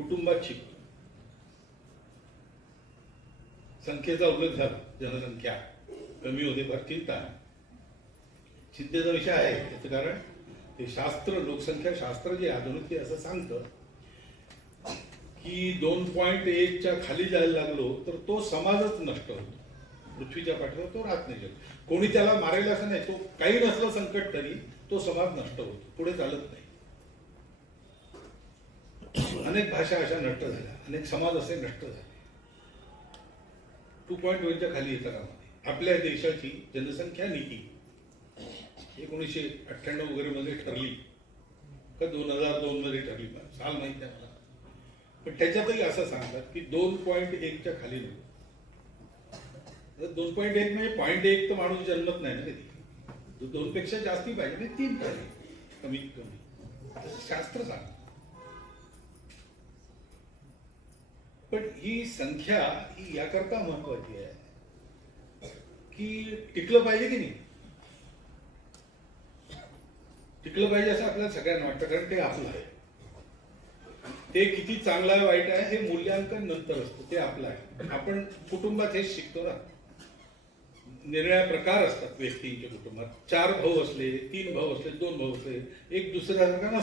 कुटुंबात शिकतो. संख्येचा उल्लेख झाला, जनसंख्या कमी होते फार चिंता आहे. चिंतेचा विषय आहे. त्याचं कारण ते शास्त्र, लोकसंख्या शास्त्र जे आधुनिक ते असं सांगतं की 2.1च्या खाली जायला लागलो तर तो समाजच नष्ट होतो. पृथ्वीच्या पाठीवर तो राहत नाही. कोणी त्याला मारेल असं नाही. तो काही नसलं संकट तरी तो समाज नष्ट होतो, पुढे चालत नाही. अनेक भाषा अशा नष्ट झाल्या, अनेक समाज असे नष्ट झाले. 2.1च्या खाली येतं कामामध्ये. आपल्या देशाची जनसंख्या नीती 1998 वगैरे मध्ये ठरली का 2002 मध्ये ठरली, साल माहिती आहे मला. पण त्याच्यातही असं सांगतात की 2.1च्या खाली नको. 2.1 म्हणजे 0.1 तर माणूस जन्मत नाही ना कधी. 2 पेक्षा जास्ती पाहिजे, म्हणजे 3 पाहिजे कमीत कमी, शास्त्र सांगतं. पण ही संख्या ही याकरता महत्वाची आहे की टिकलं पाहिजे की नाही. टिकलं पाहिजे असं आपल्याला सगळ्यांना वाटतं, कारण ते आपलं आहे. ते किती चांगलं आहे वाईट आहे हे मूल्यांकन नंतर असतं, ते आपलं आहे. आपण कुटुंबात हेच शिकतो ना. निरनिराळे प्रकार असतात व्यक्तींच्या कुटुंबात. 4 भाऊ असले, 3 भाऊ असले, 2 भाऊ असले, एक दुसऱ्यासारखा नसतो.